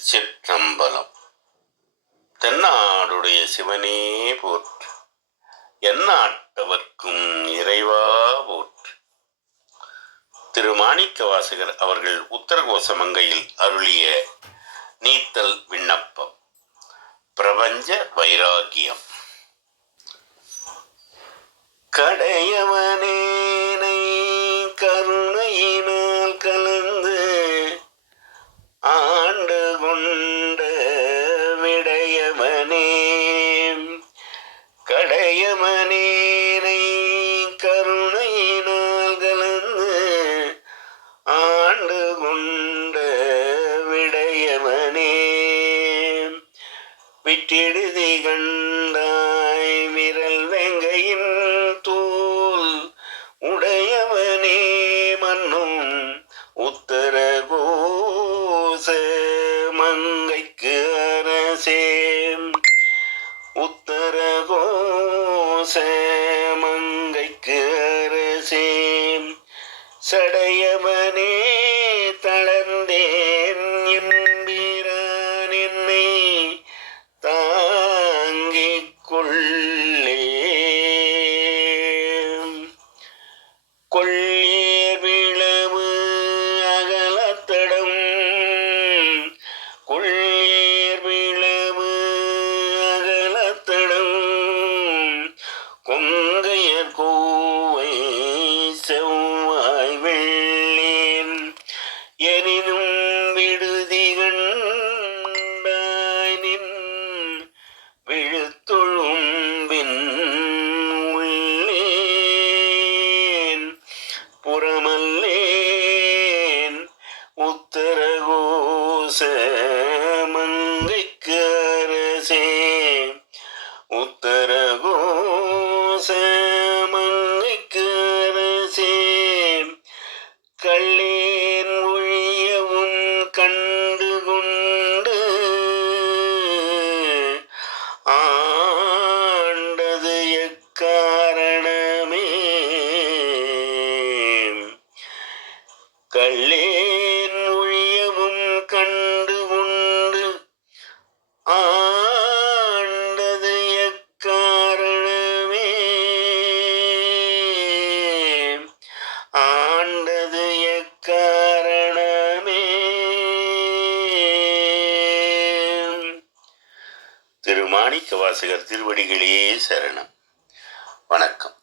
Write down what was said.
திருச்சிற்றம்பலம். தென்னாடுடைய சிவனே போற்று. எந்நாட்டவர்க்கும் இறைவா போற்று. திரு மாணிக்க வாசகர் அவர்கள் உத்தரகோசமங்கையில் அருளிய நீத்தல் விண்ணப்பம். பிரபஞ்ச வைராகியம். விடையவனே கடையவனேனை கருணையினால் கலந்து ஆண்டு கொண்ட விடையமனே. விட்டிடுதி கண்டாய் விரல் வெங்கையின் தூள் உடையவனே மன்னும் உத்தர கோச மங்கைக்கு சேம் உத்தர கோச மங்கைக்கு அரசே. சடையவனே உத்தரகோச மங்கைக்கு அரசே உத்தரகோச மங்கைக்கு ஒழியவும் கண்டு கொண்டு ஆண்டது எக்காரணமே கள்ளேன் திருமாணிக்க வாசகர் திருவடிகளே சரணம். வணக்கம்.